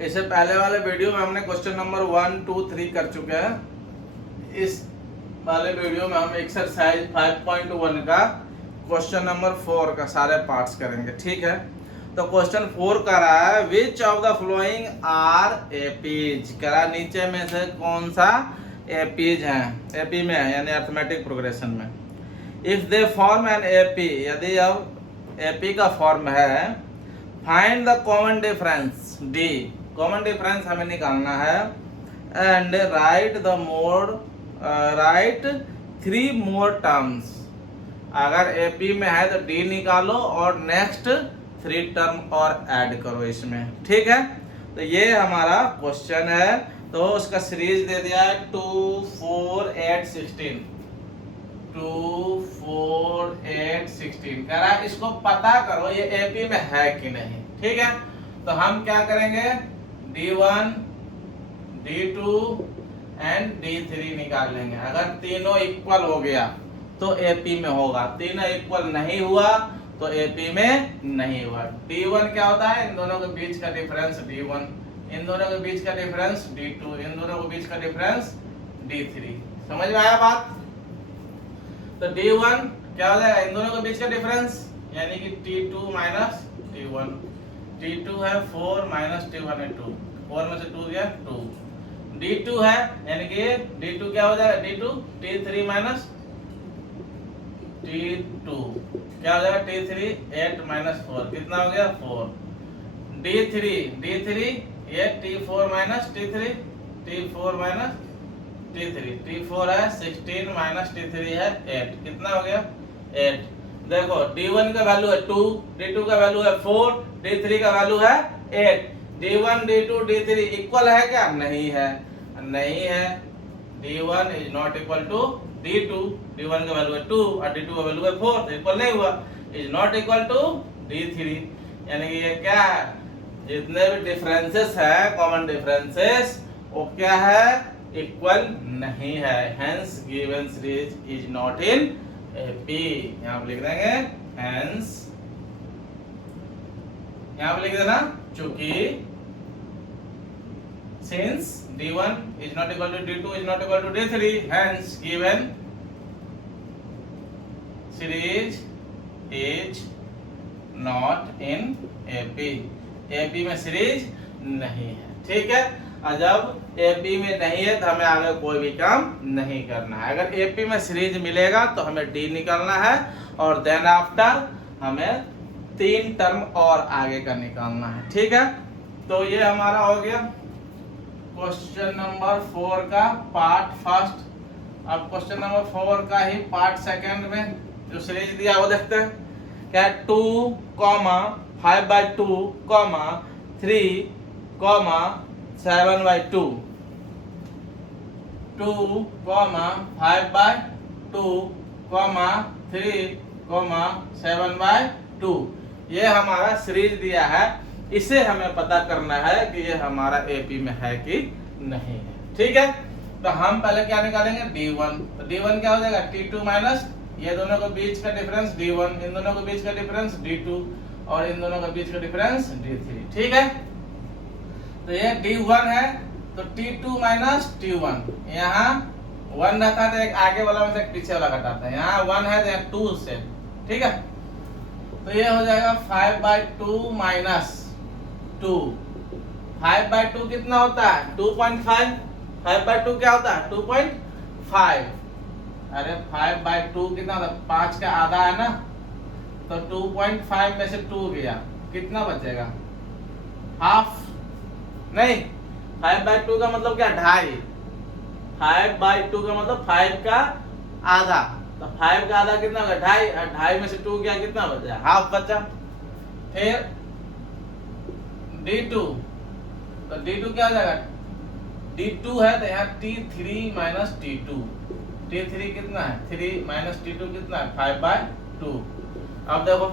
इससे पहले वाले वीडियो में हमने क्वेश्चन नंबर 1, 2, 3 कर चुके हैं। इस वाले वीडियो में हम एक्सरसाइज 5.1 का क्वेश्चन नंबर 4 का सारे पार्ट्स करेंगे। ठीक है, तो क्वेश्चन 4 का रहा है which of the flowing are APs. करा नीचे में से कौन सा एपीज है, एपी में है यानी अर्थमेटिक प्रोग्रेशन में। If they form an AP, यदि अब एपी का फॉर्म है, find the common difference D, common difference हमें निकालना है। And right the mode, right 3 more terms. अगर एपी में है तो डी निकालो और नेक्स्ट 3 टर्म और ऐड करो इसमें। ठीक है, तो ये हमारा क्वेश्चन है। तो उसका सीरीज दे दिया है 2, 4, 8, 16। 2, 4, 8, 16 कह रहा है इसको पता करो ये एपी में है कि नहीं। ठीक है, तो हम क्या करेंगे, D1, D2 एंड D3 निकाल लेंगे। अगर तीनों इक्वल हो गया तो एपी में होगा, तीनों इक्वल नहीं हुआ तो एपी में नहीं हुआ। D1 क्या होता है, इन दोनों के बीच का डिफरेंस D1, इन दोनों के बीच का डिफरेंस D2, इन दोनों के बीच का डिफरेंस D3। समझ में आया बात? तो D1 क्या हो जाएगा, इन दोनों के बीच का डिफरेंस यानी कि T2 माइनस T1। T2 है 4 माइनस T1 है 2, 4 में से 2 गया 2। D2 है यानी कि D2 क्या हो जाएगा, D2 T3 माइनस T2 क्या हो जाएगा, T3 8 माइनस 4 कितना हो गया 4। D3 ये T4 minus T3, T4 minus T3, T4 है 16 माइनस T3 है 8 कितना हो गया 8। देखो D1 का वैल्यू है 2, D2 का वैल्यू है 4, D3 का वैल्यू है 8। D1, D2, D3 इक्वल है क्या, नहीं है, नहीं है। D1 is not equal to D2, D1 का वैल्यू है 2 और D2 का वैल्यू है 4 तो इक्वल नहीं हुआ। Is not equal to D3 यानी कि ये क्या है, जितने भी डिफरेंसेस है कॉमन डिफरेंसेस वो क्या है, इक्वल नहीं है। Hence given series is not in AP. यहां पे लिख देंगे हेंस, यहां पे लिख देना चूंकि since D1 is not equal to D2 is not equal to D3, hence given series is not in AP। AP में सीरीज नहीं है। ठीक है, और जब AP में नहीं है तो हमें आगे कोई भी काम नहीं करना है। अगर AP में सीरीज मिलेगा तो हमें D निकालना है और देन आफ्टर हमें 3 टर्म और आगे का निकालना है। ठीक है, तो ये हमारा हो गया क्वेश्चन नंबर 4 का पार्ट फर्स्ट। अब क्वेश्चन नंबर 4 का ही पार्ट सेकंड में जो सीरीज दिया वो देखते हैं। क्या 2, 5/2, 3, 7/2। 2, 5/2, 3, 7/2 ये हमारा सीरीज दिया है। इसे हमें पता करना है कि ये हमारा एपी में है कि नहीं है। ठीक है, तो हम पहले क्या निकालेंगे, D1। तो D1 क्या हो जाएगा, T2 माइनस ये दोनों के बीच का डिफरेंस D1, इन दोनों के बीच का डिफरेंस D2 और इन दोनों के बीच का डिफरेंस D3। ठीक है, तो ये D1 है तो T2 माइनस T1, यहाँ 1 रहता है तो एक आगे वाला में से एक पीछे वाला घटाता है, यहाँ 1 है तो यहाँ 2 से। ठीक है, तो ये हो जाएगा 5/2 माइनस 2। 5/2 कितना होता है, 2.5। 5/2 क्या होता है, 2.5। अरे 5/2 कितना होता है, 5 का आधा है ना, तो 2.5 में से 2 गया कितना बचेगा, हाफ नहीं। 5/2 का मतलब क्या, 2.5। 5/2 का मतलब 5 का आधा, तो 5 का आधा कितना होगा, 2.5 और 2.5 में से 2 गया कितना बचा, हाफ बचा। फिर D2, तो D2 क्या हो जाएगा, D2 है तो यहाँ T3 माइनस T2। T3 कितना है, 3 माइनस T2 कितना है, 5/2। अब देखो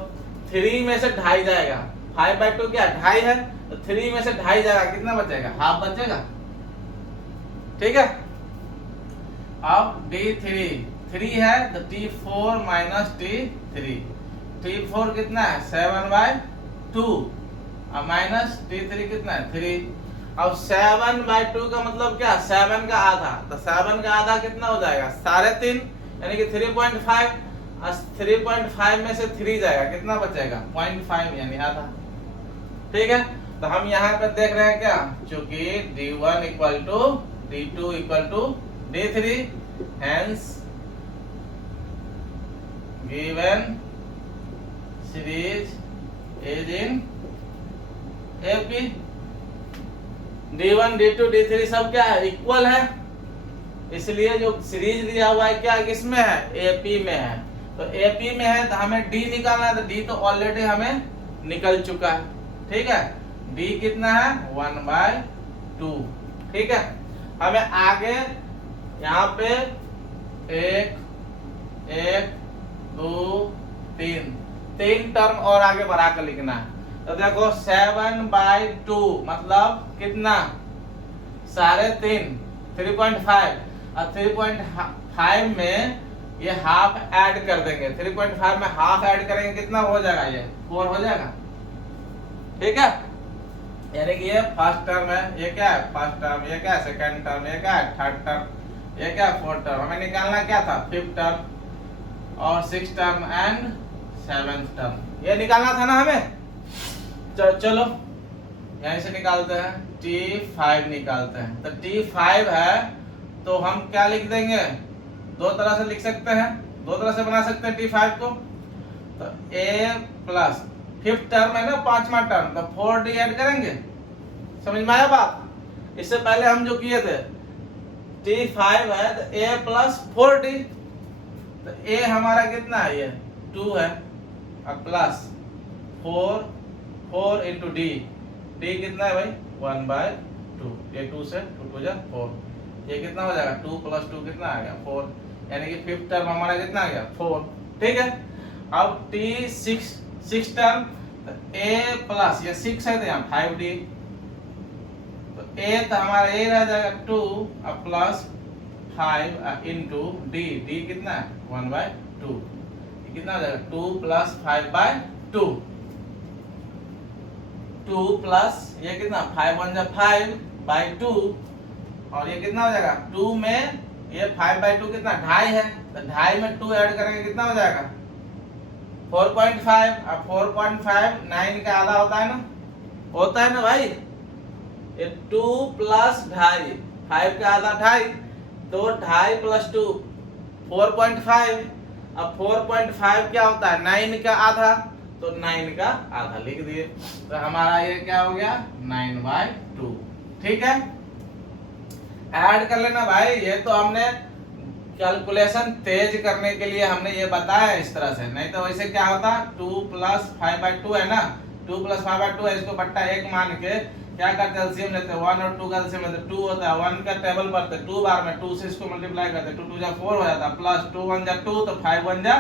3 में से 2.5 जाएगा, 5/2 क्या 2.5 है तो 3 में से 2.5 जाएगा कितना बचेगा, हाफ बचेगा। ठीक है, अब D3 3 है तो T4 माइनस T3। T4 कितना है, 7/2 और माइनस T3 कितना है 3। अब 7/2 का मतलब क्या, 7 का आधा, तो 7 का आधा कितना हो जाएगा 3.5, यानी कि 3.5, 3.5 में से 3 जाएगा, कितना बचेगा 0.5 यानी आधा। ठीक है, तो हम यहाँ पे देख रहे हैं क्या, चूंकि D1 equal to D2 equal to D3, hence given series is in AP। D1 D2 D3 सब क्या है, इक्वल है, इसलिए जो सीरीज दिया हुआ है क्या किसमें है, AP में है। तो AP में है तो हमें D निकालना है, तो D तो ऑलरेडी हमें निकल चुका है। ठीक है, D कितना है 1/2। ठीक है, हमें आगे यहाँ पे 1 2 3 टर्म और आगे बढ़ा कर लिखना है। तो देखो 7/2 मतलब कितना 3.5, 3.5 और 3.5 में ये हाफ ऐड कर देंगे, 3.5 में हाफ ऐड करेंगे, कितना हो जाएगा, ये 4 हो जाएगा। ठीक है, यानी कि ये फर्स्ट टर्म है, ये क्या है फर्स्ट टर्म, ये क्या है सेकंड टर्म, ये क्या है थर्ड टर्म, ये क्या है फोर्थ टर्म। हमें निकालना क्या था, फिफ्थ टर्म और six term and seventh term, ये निकालना था ना हमें। चलो यहीं से निकालते हैं, T5 निकालते हैं। तो T5 है तो हम क्या लिख देंगे, दो तरह से लिख सकते हैं, दो तरह से बना सकते हैं T5 को। तो A प्लस फिफ्थ टर्म है ना, पांचवा टर्म, तो 4D ऐड करेंगे। समझ में आया बात। इससे पहले हम जो किए थे T5 है तो A प्लस 4D, तो A हमारा कितना है, ये 2 है, और प्लस 4 इंटू D, D कितना है भाई 1/2, ये 2 से 2 2 जा 4, ये कितना हो जाएगा 2 + 2 कितना आ गया 4, यानी कि फिफ्थ टर्म हमारा कितना आ गया 4। ठीक है, अब T6 टर्म, तो A प्लस ये 6 है तो यहाँ 5D, तो A तो हमारा A रह जाएगा 2 और प्लस 5 इंटू D, D कितना है 1/2, ये कितना हो जाएगा 2 + 5/2, 2 प्लस ये कितना 5 1 जा 5/2, और ये कितना हो जाएगा 2 में ये 5/2 कितना 2.5 है, तो 2.5 में 2 ऐड करेंगे कितना हो जाएगा 4.5, अब 4.5 9 का आधा होता है ना भाई, ये 2 प्लस 2.5, 5 का आधा 2.5, तो 2.5 + 2 4.5, अब 4.5 क्या होता है 9 का आधा, तो 9 का आधा लिख दिए, तो हमारा ये क्या हो गया 9/2। ठीक है, ऐड कर लेना भाई, ये तो हमने कैलकुलेशन तेज करने के लिए हमने ये बताया इस तरह से, नहीं तो वैसे क्या होता 2 + 5/2 है ना, 2 + 5/2 है, इसको बट्टा 1 मान के क्या करते हैं एलसीएम लेते हैं, 1 और 2 का एलसीएम लेते हैं, 2 होता है 1 का टेबल पढ़ते 2 बार में 2 से इसको मल्टीप्लाई करते 2 2 जा 4 हो जाता, प्लस 2 1 जा 2, तो 5 1 जा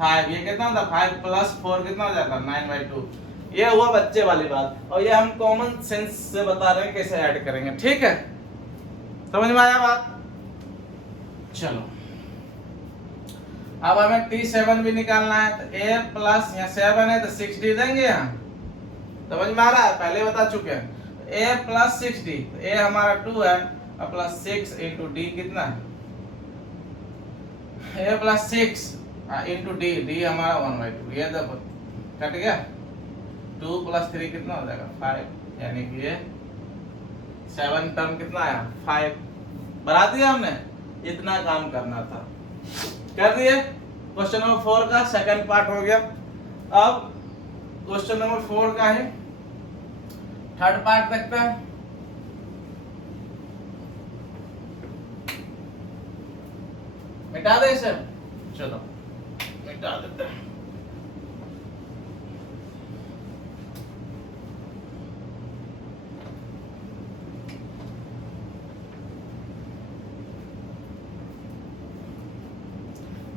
5, ये कितना होता 5 + 4 कितना हो जाता 9/2। ये हुआ बच्चे वाली बात, और ये हम कॉमन सेंस से बता रहे हैं कैसे ऐड करेंगे। ठीक है, समझ में आया बात। चलो अब हमें T7 भी निकालना है, तो A प्लस यहाँ 7 है तो 6D देंगे, यहाँ समझ में आ रहा है, पहले बता चुके हैं। A प्लस 6D, तो A हमारा 2 है और प्लस 6 इंटू D कितना है, A plus 6 into D, D हमारा 1/2, ये देखो कट गया, 2 + 3 कितना हो जाएगा 5, यानी कि ये 7 टर्म कितना आया 5, बढ़ा दिया हमने, इतना काम करना था, कर दिए। क्वेश्चन नंबर 4 का सेकंड पार्ट हो गया। अब क्वेश्चन नंबर 4 का है थर्ड पार्ट देखते हैं। मिटा दे इसे, चलो मिटा देते हैं।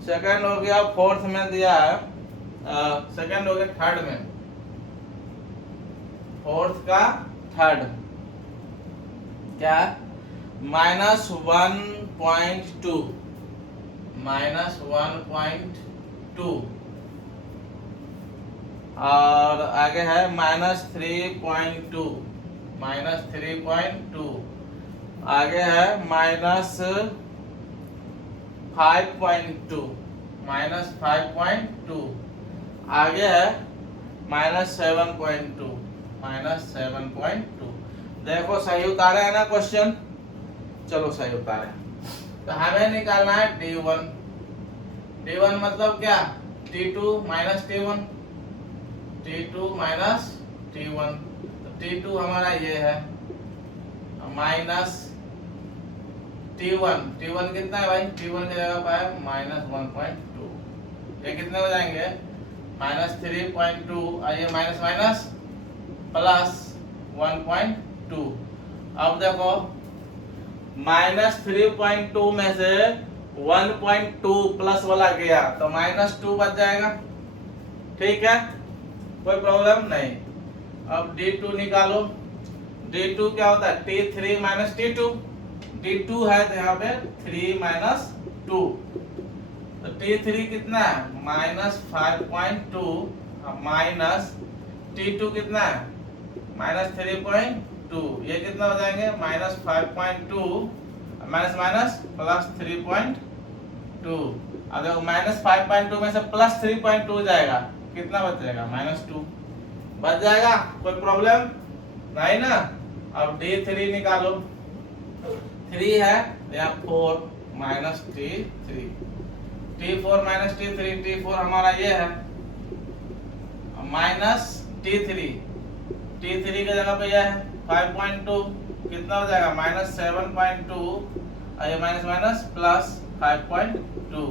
सेकंड हो गया, फोर्थ में दिया है, सेकंड हो गया थर्ड में, फोर्थ का थर्ड क्या -1.2, -1.2 और आगे है -3.2, -3.2, आगे है -5.2, -5.2, आगे है -7.2, -7.2। देखो सही उतारे है ना क्वेश्चन। चलो सही उतारे। तो हमें निकालना है D1। D1 मतलब क्या, T2 minus T1, T2 minus T1। तो T2 हमारा ये है माइनस T1। T1 कितना है भाई, T1 की जगह पर है -1.2। ये कितने हो जाएंगे, -3.2, ये माइनस माइनस प्लस 1.2। अब देखो -3.2 में से 1.2 प्लस वाला गया तो -2 बच जाएगा। ठीक है, कोई प्रॉब्लम नहीं। अब D2 निकालो। D2 क्या होता है, T3 माइनस T2। D2 है तो यहाँ पे 3 माइनस 2, तो T3 कितना है -5.2 माइनस T2 कितना है -3.2। ये कितना हो जाएंगे -5.2 माइनस माइनस प्लस 3.2। अब देखो -5.2 में से प्लस 3.2 जाएगा, कितना बच जाएगा -2 बच जाएगा। कोई प्रॉब्लम नहीं ना। अब D3 निकालो। 3 है यहाँ 4 minus T3, T4 minus T3, T4 हमारा ये है माइनस T3, T3 की जगह पे यह है 5.2, कितना हो जाएगा -7.2, ये माइनस माइनस प्लस 5.2।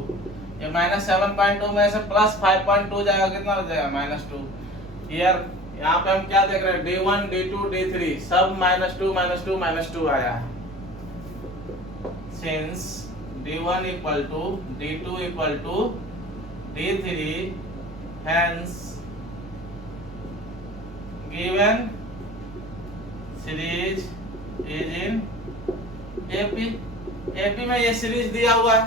ये -7.2 में से प्लस 5.2 जाएगा, कितना हो जाएगा -2। यार यहाँ पे हम क्या देख रहे हैं, D1 D2 D3 सब -2 -2 आया है। Since D1 equal to D2 equal to D3, hence given series is in AP में ये सीरीज दिया हुआ है,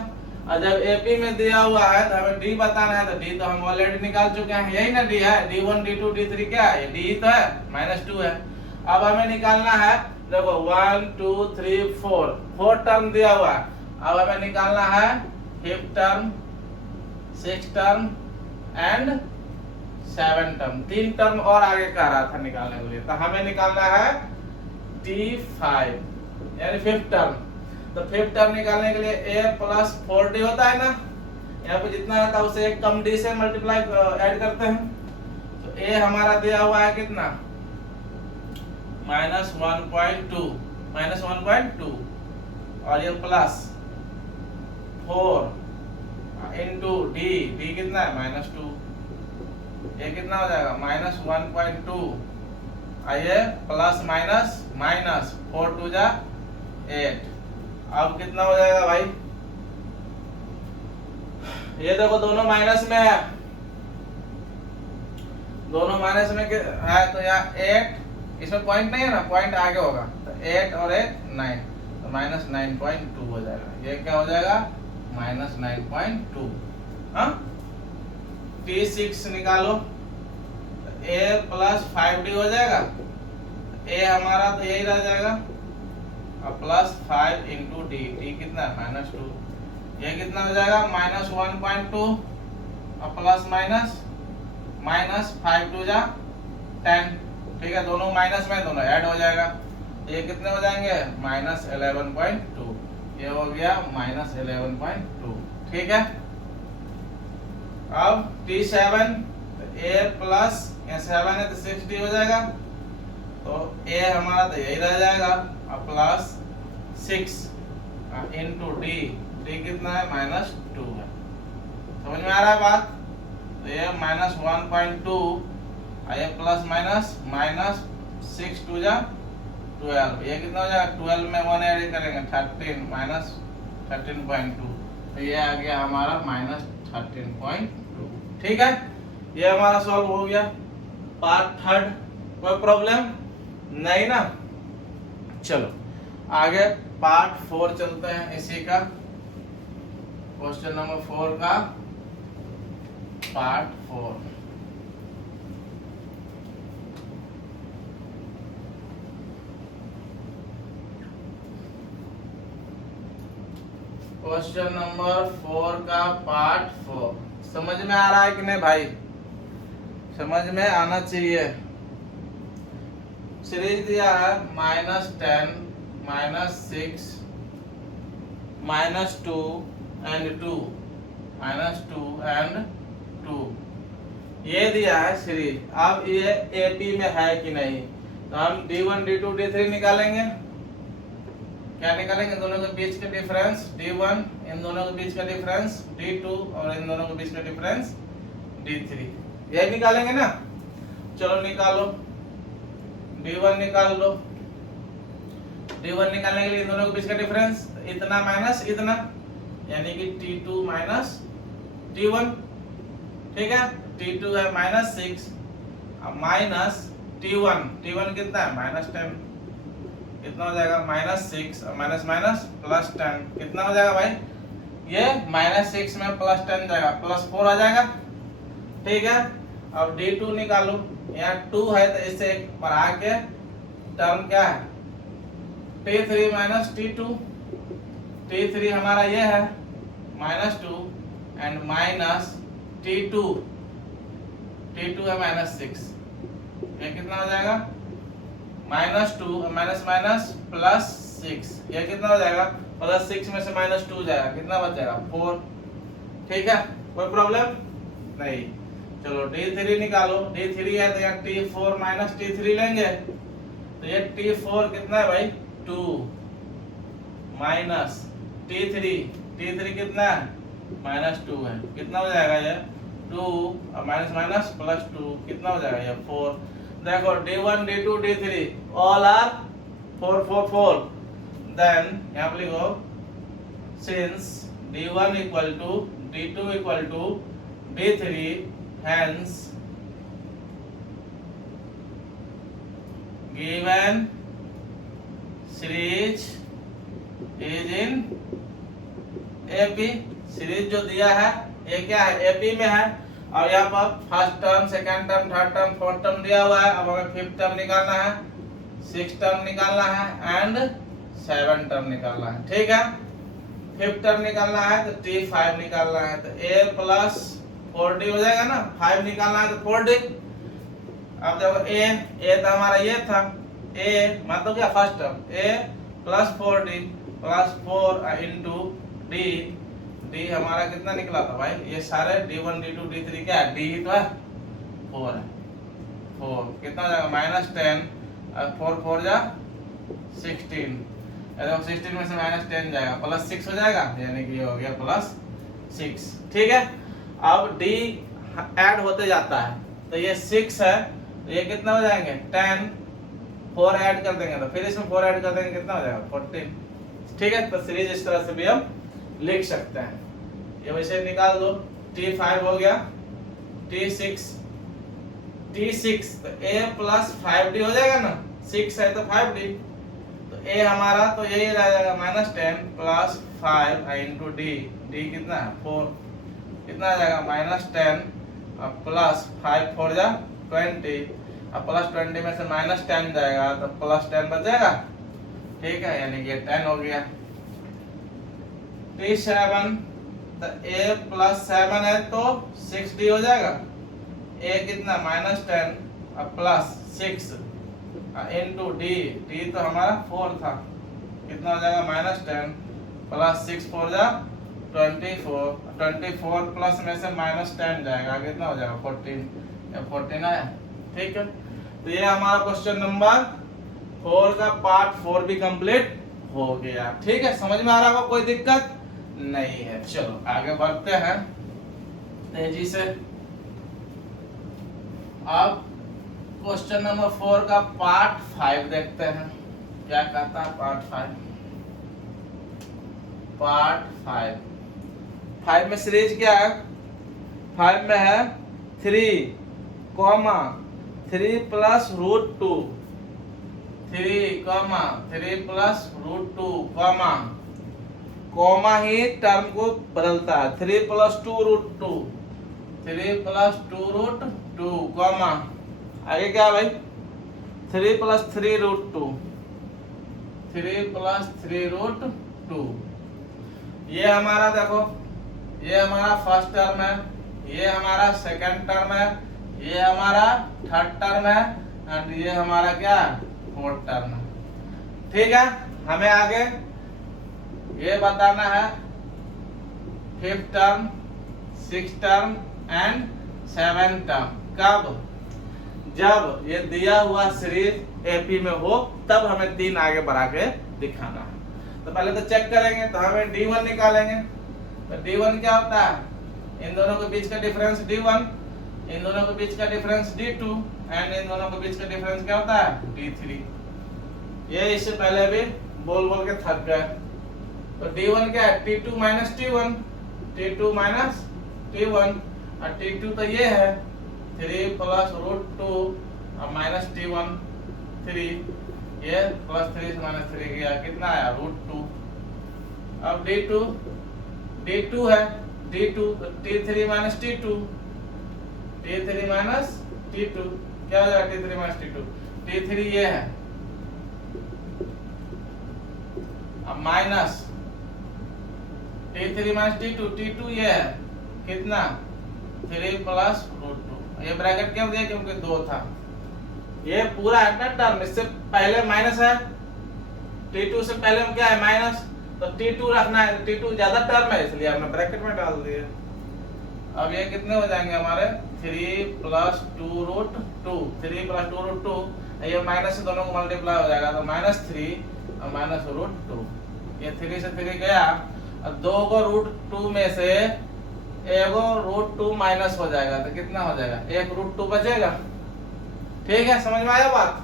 और जब AP में दिया हुआ है तो हमें D बताना है। तो D तो हम ऑलरेडी निकाल चुके हैं, यही ना D है, D1 D2 D3 क्या है, D तो है, -2 है। अब हमें निकालना है, देखो 1 2 3 4 टर्म दिया हुआ है। अब हमें निकालना है 5th term, 6th term and 7th term. 3 term और आगे कह रहा था निकालने के लिए, तो हमें निकालना है T5 यानी 5th टर्म। तो 5th टर्म निकालने के लिए A प्लस 4D होता है ना, यहाँ पे जितना रहता है उसे एक कम D से मल्टीप्लाई ऐड करते हैं। तो A हमारा दिया हुआ है कितना -1.2 और ये प्लस 4 इंटू D कितना है -2, ये कितना हो जाएगा -1.2, आइए प्लस माइनस माइनस 4 2 जा 8। अब कितना हो जाएगा भाई, ये देखो दोनों माइनस में है, दोनों माइनस में है, तो यहाँ 8, इसमें पॉइंट नहीं है ना, पॉइंट आगे होगा, तो 8 और 8 9, तो -9.2 हो जाएगा। ये क्या हो जाएगा -9.2। हाँ, T6 निकालो, A प्लस 5D हो जाएगा। A हमारा तो यही रह जाएगा, और प्लस 5 इंटू D कितना है -2, ये कितना हो जाएगा -1.2 और प्लस माइनस 5 2 जा 10। ठीक है, दोनों माइनस में, दोनों ऐड हो जाएगा। ये कितने हो जाएंगे -11.2, ये हो गया -11.2। ठीक है, अब T7 A प्लस 7 है तो 6D हो जाएगा, तो A हमारा तो यही रह जाएगा, और प्लस 6 इंटू D कितना है -2 है। समझ में आ रहा है बात। तो ये -1.2 ये प्लस माइनस 6 2 जा 12, ये कितना हो जाएगा 12 में 1 ऐड करेंगे 13 -13.2, तो ये आ गया हमारा -13.2। ठीक है, ये हमारा सॉल्व हो गया पार्ट 3। कोई प्रॉब्लम नहीं ना। चलो आगे पार्ट 4 चलते हैं, इसी का क्वेश्चन नंबर 4 का पार्ट 4। क्वेश्चन नंबर 4 का पार्ट 4 समझ में आ रहा है कि नहीं भाई? समझ में आना चाहिए। सीरीज दिया है -10 -6 -2 and 2 -2 and 2 ये दिया है सीरीज। अब ये एपी में है कि नहीं, तो हम D1 D2 D3 निकालेंगे। क्या निकालेंगे? दोनों के बीच का डिफरेंस D1, इन दोनों के बीच का डिफरेंस D2 और इन दोनों के बीच का डिफरेंस D3, यही निकालेंगे ना। चलो निकालो, D1 निकाल लो। D1 निकालने के लिए इन दोनों के बीच का डिफरेंस इतना माइनस इतना, यानी कि T2 माइनस T1, ठीक है। T2 है -6 माइनस T1 कितना है? -10, कितना हो जाएगा? -6 माइनस माइनस +10 कितना हो जाएगा भाई? ये -6 में +10 जाएगा, +4 आ जाएगा, ठीक है। अब D2 निकालो, यहाँ 2 है तो इससे एक बढ़ा के टर्म क्या है? T3 माइनस T2, T3 हमारा ये है -2 एंड माइनस T2 है -6, ये कितना हो जाएगा? -2 माइनस माइनस +6, ये कितना हो जाएगा? +6 में से -2 जाएगा, कितना बच जाएगा? 4, ठीक है। कोई प्रॉब्लम नहीं। चलो D3 निकालो, D3 है तो यहाँ T4 माइनस T3 लेंगे, तो ये T4 कितना है भाई? 2 माइनस T3 कितना है? -2 है, कितना हो जाएगा ये? 2 माइनस माइनस +2 कितना हो जाएगा? ये 4। देखो D1 D2 D3 all are 4 4 4, then यहाँ पे लिखो since D1 equal to D2 equal to D3 hence given series is in AP। Series जो दिया है ये क्या है? AP में है। और यहाँ पर first term, second term, third term, fourth term दिया हुआ है। अब हमें फिफ्थ टर्म निकालना है, सिक्स टर्म निकालना है एंड सेवन टर्म निकालना है, ठीक है। फिफ्थ टर्म निकालना है तो T5 निकालना है, तो A प्लस 4D हो जाएगा ना। 5 निकालना है तो 4D। अब देखो A तो हमारा ये था, A मतलब क्या? First term A plus 4D plus 4 into D हमारा कितना निकला था भाई? ये सारे D1 D2 D3 क्या है? D ही तो है, 4 है। 4 कितना हो जाएगा? -10 और 4 4 जा 16, देखो 16 में से -10 जाएगा, +6 हो जाएगा, यानी कि ये हो गया +6, ठीक है। अब D ऐड होते जाता है, तो ये 6 है, तो ये कितना हो जाएंगे? 10, 4 ऐड कर देंगे तो फिर इसमें 4 ऐड कर देंगे, कितना हो जाएगा? 14, ठीक है। तो सीरीज इस तरह से भी हम लिख सकते हैं। ये वैसे निकाल दो, T5 हो गया, T6 तो A प्लस 5D हो जाएगा ना, 6 है तो 5D, तो A हमारा तो यही रह जाएगा -10 प्लस 5 इंटू D कितना है? 4, कितना आ जाएगा? -10 और प्लस 5 4 जा 20, अब +20 में से -10 जाएगा तो +10 बच जाएगा, ठीक है, यानी कि 10 हो गया। T7 तो A प्लस 7 है तो 6D हो जाएगा। A कितना? -10 और प्लस 6 इंटू D तो हमारा 4 था, कितना हो जाएगा? -10 प्लस 6 4 जा 24 प्लस में से -10 जाएगा, कितना हो जाएगा? 14 आया, ठीक है। तो ये हमारा क्वेश्चन नंबर 4 का पार्ट 4 भी कंप्लीट हो गया, ठीक है। समझ में आ रहा होगा, कोई दिक्कत नहीं है। चलो आगे बढ़ते हैं तेजी से। अब क्वेश्चन नंबर 4 का पार्ट 5 देखते हैं, क्या कहता है पार्ट 5 में सीरीज क्या है? 5 में है 3, 3 प्लस √2, 3 प्लस √2, कॉमा ही टर्म को बदलता है। 3 प्लस 2 √2, कॉमा आगे क्या है भाई? 3 प्लस 3 √2, ये हमारा देखो, ये हमारा फर्स्ट टर्म है, ये हमारा सेकंड टर्म है, ये हमारा थर्ड टर्म है एंड ये हमारा क्या फोर्थ टर्म है। ठीक है, हमें आगे ये बताना है fifth term, six term and seven term कब, जब ये दिया हुआ सीरीज एपी में हो तब हमें 3 आगे बढ़ा के दिखाना है। तो पहले तो चेक करेंगे, तो हमें D1 निकालेंगे। तो D1 क्या होता है, इन दोनों के बीच का डिफरेंस D1, इन दोनों के बीच का डिफरेंस D2 एंड इन दोनों के बीच का डिफरेंस क्या होता है D3। ये इससे पहले भी बोल बोल के थक गए। तो D1 क्या है, T2 minus T1, T2 minus T1 और T2 तो ये है 3 प्लस रूट 2 और माइनस T1 3, ये प्लस 3 से माइनस 3 गया, कितना आया रूट 2। अब D2 है D2 तो T3 minus T2, T3 minus T2 क्या हो जाएगा, T3 माइनस T2, T3 ये है, अब माइनस T3 माइनस T2 ये है कितना 3 प्लस रूट 2। ये ब्रैकेट क्यों दिया, क्योंकि 2 था। ये पूरा है ना टर्म, इससे पहले माइनस है, T2 से पहले में क्या है माइनस, तो T2 रखना है, T2 ज्यादा टर्म है इसलिए हमने ब्रैकेट में डाल दिया। अब ये कितने हो जाएंगे हमारे 3 प्लस 2 रूट 2, 3 प्लस 2 रूट 2, ये माइनस से दोनों को मल्टीप्लाई हो जाएगा तो माइनस 3 और माइनस रूट 2, ये 3 से 3 गया। अब 2 को रूट 2 में से एगो रूट 2 माइनस हो जाएगा तो कितना हो जाएगा, 1 रूट 2 बचेगा। ठीक है, समझ में आया बात।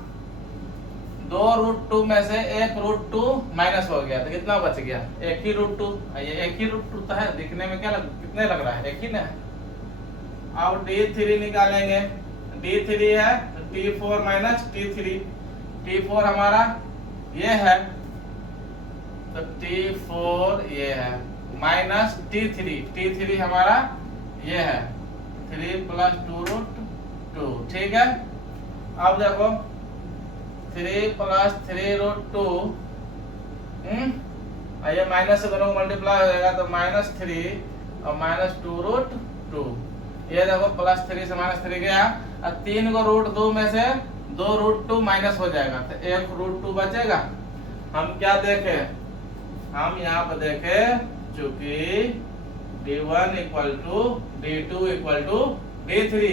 2 रूट 2 में से 1 रूट 2 माइनस हो गया तो कितना बच गया, 1 ही रूट 2। ये 1 ही रूट 2 तो है, दिखने में क्या कितने लग रहा है, 1 ही ना है। अब D3 निकालेंगे, D3 है तो T4 माइनस T3, T4 हमारा ये है तो T4 ये है माइनस T3 हमारा ये है 3 प्लस 2 रूट 2। ठीक है, अब देखो 3 प्लस 3 रूट 2, ये माइनस से दोनों को मल्टीप्लाई हो जाएगा तो माइनस 3 और माइनस 2 रूट 2। ये देखो प्लस 3 से माइनस 3 गया, और 3 को रूट 2 में से 2 रूट 2 माइनस हो जाएगा तो 1 रूट 2 बचेगा। हम क्या देखे, हम यहाँ पर देखे चूंकि D1 equal to D2 equal to D3,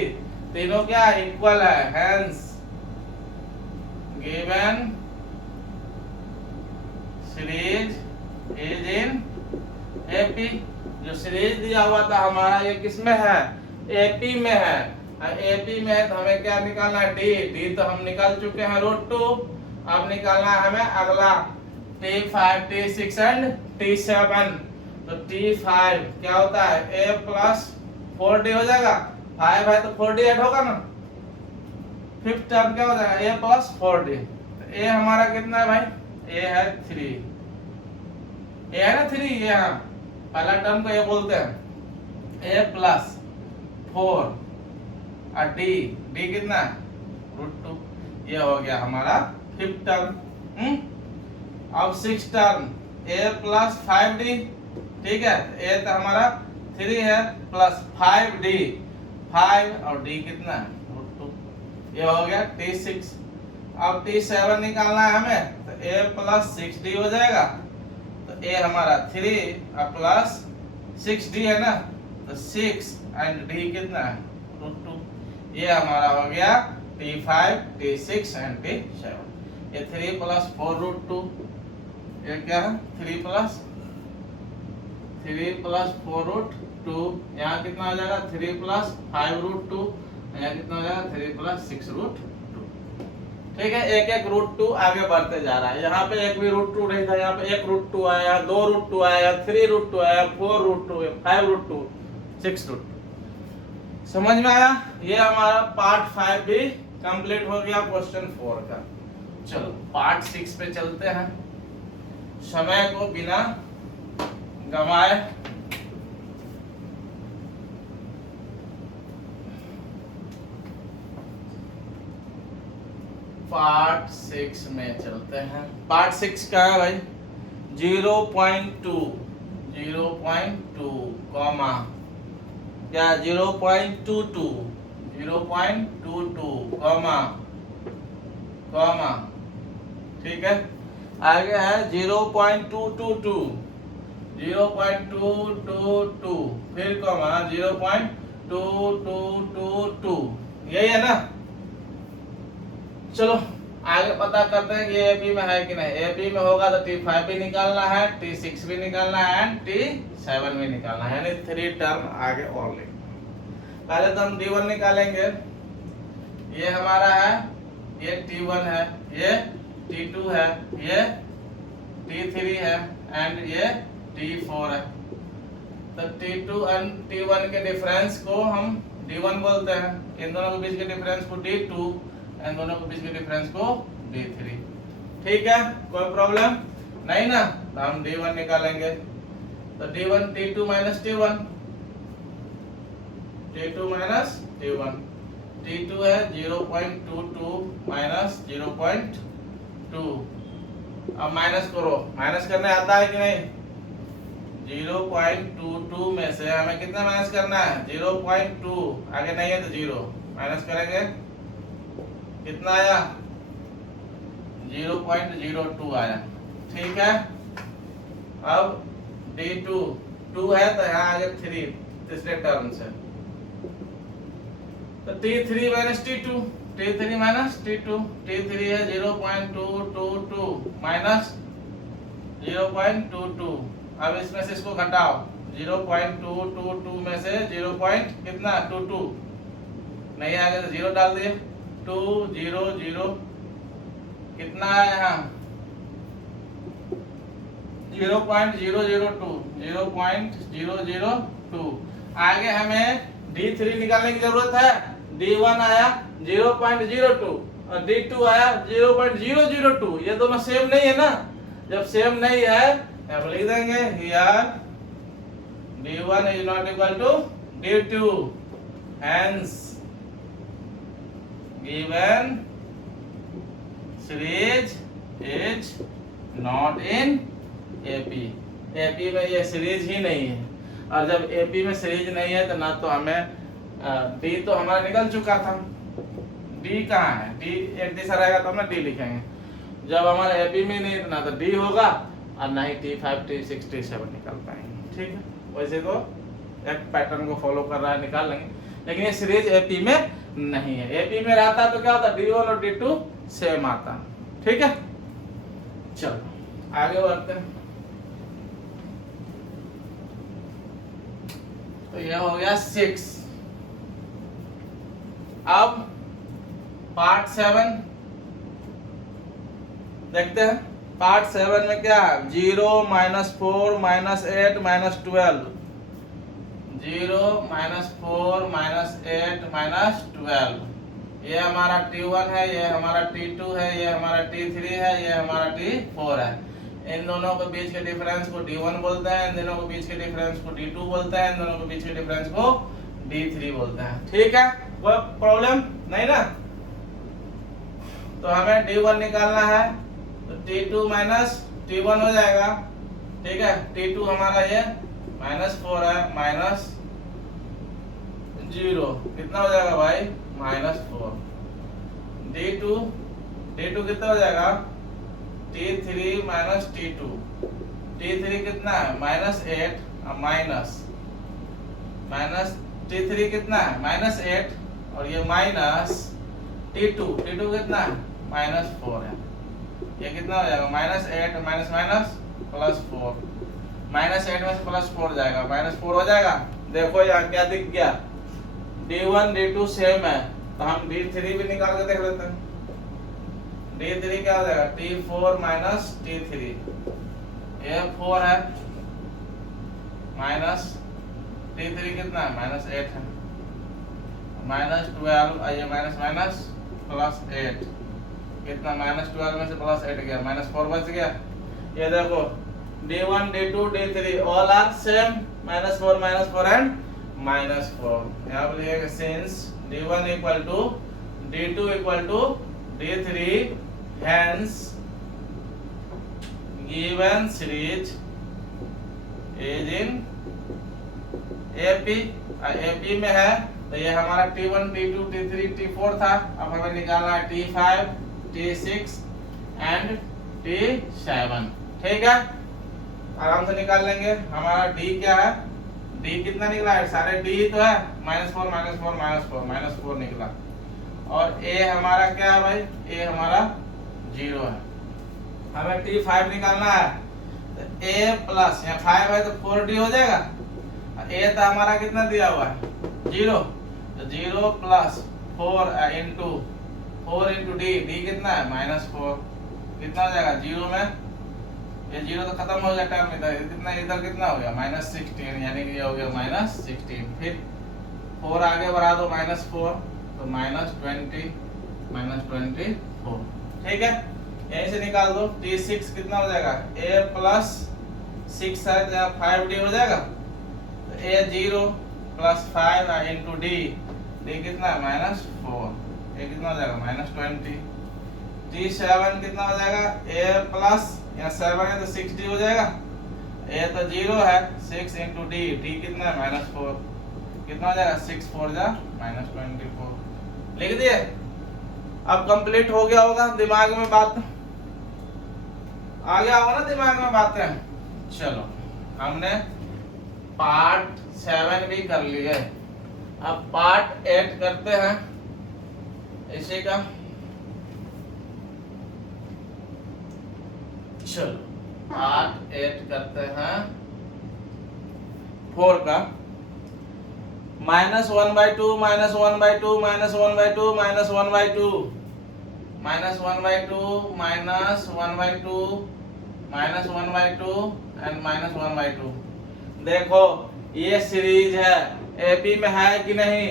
तीनों क्या इक्वल है, hence given series is in AP. जो सीरीज दिया हुआ था हमारा ये किसमें है, एपी में है। एपी में है तो हमें क्या निकालना है, डी तो हम निकाल चुके हैं रूट 2। अब निकालना है हमें अगला T5, T6 एंड T7। तो T5 क्या होता है, A प्लस 4D हो जाएगा, 5 है तो 4D ऐड होगा ना, फिफ्थ टर्म क्या हो जाएगा A प्लस 4D। तो A हमारा कितना है भाई, A है 3, A है ना 3, ये हाँ पहला टर्म को ये बोलते हैं A प्लस 4 और D कितना है रूट 2। ये हो गया हमारा फिफ्थ टर्म। अब six term A plus 5D, ठीक है, A तो हमारा 3 है प्लस 5D, 5 और D कितना है रूट 2। ये हो गया T6। अब T7 निकालना है हमें तो A प्लस 6D हो जाएगा, तो A हमारा 3 और प्लस 6D है ना, तो 6 एंड D कितना है रूट 2। ये हमारा हो गया T5, T6 एंड T7। ये 3 प्लस 4 रूट 2, ये क्या है 3 प्लस 4 रूट 2, यहाँ कितना हो जाएगा 3 प्लस 5 रूट 2, यहाँ कितना हो जाएगा 3 प्लस 6 रूट 2। ठीक है, एक एक रूट 2 आगे बढ़ते जा रहा है। यहाँ पे एक भी रूट 2 नहीं था, यहाँ पे 1 रूट 2 आया, 2 रूट 2 आया, 3 रूट 2 आया, 4 रूट 2, 5 रूट 2, 6 रूट 2। समझ में आया। ये हमारा पार्ट 5 भी कंप्लीट हो गया क्वेश्चन 4 का। चलो पार्ट 6 पे चलते हैं, समय को बिना गंवाए। पार्ट 6 में चलते हैं। पार्ट 6 का है भाई 0.2 0.2 कॉमा क्या 0.22 कॉमा कॉमा, ठीक है। आगे है 0.222 फिर कॉमा 0.2222, यही है ना। चलो आगे पता करते हैं कि एपी में है कि नहीं। एपी में होगा तो T5 भी निकालना है, T6 भी निकालना है एंड T7 भी निकालना है, यानी 3 टर्म आगे और लिखना। पहले तो हम D1 निकालेंगे। ये हमारा है, ये T1 है, ये T2 है, ये T3 है एंड ये T4 है। तो T2 एंड T1 के डिफरेंस को हम D1 बोलते हैं, इन दोनों के बीच के डिफरेंस को D2, इन दोनों के बीच के डिफरेंस को D3। ठीक है, कोई प्रॉब्लम नहीं ना। तो हम D1 निकालेंगे। तो D1 T2 minus T1, T2 minus T1, T2 है 0.22 माइनस 0.2। अब माइनस करो, माइनस करने आता है कि नहीं। 0.22 में से हमें कितना माइनस करना है, 0.2, आगे नहीं है तो 0 माइनस करेंगे, कितना आया 0.02 आया। ठीक है, अब D2 2 है तो यहाँ आगे 3 तीसरे टर्म से। तो T3 minus T2, T3 minus T2, T3 है 0.222 माइनस 0.22। अब इसमें से इसको घटाओ, 0.222 में से 0. कितना 22 नहीं आगे तो 0 डाल दिए, 2 0 0 कितना है यहाँ 0.002। आगे हमें D3 निकालने की जरूरत है। D1 आया 0.02 और D2 आया 0.002। ये दोनों सेम नहीं है ना। जब सेम नहीं है अब लिख देंगे here D1 is not equal to D2, hence given series is not in AP। AP में ये सीरीज ही नहीं है, और जब AP में सीरीज नहीं है तो ना तो हमें D तो हमारा निकल चुका था, D कहाँ है, D एक दिशा रहेगा तो हम D लिखेंगे। जब हमारा AP में नहीं ना तो D होगा और ना ही T5 T6 T7 निकाल पाएंगे। ठीक है, वैसे तो एक पैटर्न को फॉलो कर रहा है, निकाल लेंगे, लेकिन ये सीरीज AP में नहीं है। AP में रहता तो क्या होता, D1 और D2 सेम आता। ठीक है, चलो आगे बढ़ते हैं। तो यह हो गया 6। अब पार्ट 7 देखते हैं। पार्ट 7 में क्या है, 0 -4 -8 -12, 0 -4 -8 -12। ये हमारा T1 है, ये हमारा T2 है, ये हमारा T3 है, ये हमारा T4 है। इन दोनों के बीच के डिफरेंस को D1 बोलते हैं, इन दोनों के बीच के डिफरेंस को D2 बोलते हैं, इन दोनों के बीच के डिफरेंस को D3 बोलते हैं। ठीक है, कोई प्रॉब्लम नहीं ना। तो हमें D1 निकालना है, तो T2 माइनस T1 हो जाएगा। ठीक है, T2 हमारा ये -4 है, माइनस 0 कितना हो जाएगा भाई -4। D2 कितना हो जाएगा, T3 माइनस T2, T3 कितना है -8 माइनस T3 कितना है -8 और ये माइनस T2 कितना है -4 है। ये कितना हो जाएगा -8 माइनस माइनस +4, -8 में से +4 जाएगा, -4 हो जाएगा। देखो यहाँ क्या दिख गया, D1 D2 सेम है, तो हम D3 भी निकाल के देख लेते हैं। D3 क्या हो जाएगा, T4 माइनस T3, ये 4 है, माइनस T3 कितना है -8 है, -12 ये माइनस माइनस +8 कितना, -12 में से +8 गया, -4 बच गया। ये देखो D1 D2 D3 all are same, -4 and -4। यहाँ पर लिखेंगे since D1 equal to D2 equal to D3, hence given series is in AP. AP में है तो ये हमारा T1 T2 T3 T4 था। अब हमें निकालना है T5 T6 एंड T7। ठीक है, आराम से निकाल लेंगे। हमारा D क्या है, D कितना निकला है, सारे D तो है, -4 -4 -4 -4 निकला। और A हमारा क्या है भाई, A हमारा 0 है। हमें T5 निकालना है तो A प्लस यहाँ 5 है तो 4D हो जाएगा। A तो हमारा कितना दिया हुआ है 0, तो 0 प्लस 4 इंटू D, D कितना है -4, कितना हो जाएगा 0 में, ये 0 तो खत्म हो गया टर्म इधर, कितना इधर कितना हो गया -16, यानी कि ये हो गया -16। फिर 4 आगे बढ़ा दो -4 तो -24। ठीक है, यहीं से निकाल दो। T6 कितना हो जाएगा, A प्लस 6 है तो 5D हो जाएगा। तो A 0 plus 5 into D, D कितना है -4, ये कितना हो जाएगा -20। T7 कितना हो जाएगा, A प्लस यहाँ 7 है तो 6D हो जाएगा। A तो 0 है, 6 इंटू D, D कितना है -4, कितना हो जाएगा 6 4 जा -24। लिख दिए। अब कंप्लीट हो गया होगा, दिमाग में बात आ गया होगा ना, दिमाग में बातें। चलो हमने पार्ट 7 भी कर लिया है, अब पार्ट 8 करते हैं इसी का। चलो पार्ट 8 करते हैं 4 का। -1/2 -1/2 -1/2 -1/2 -1/2 -1/2 एंड -1/2। देखो ये सीरीज है, एपी में है कि नहीं,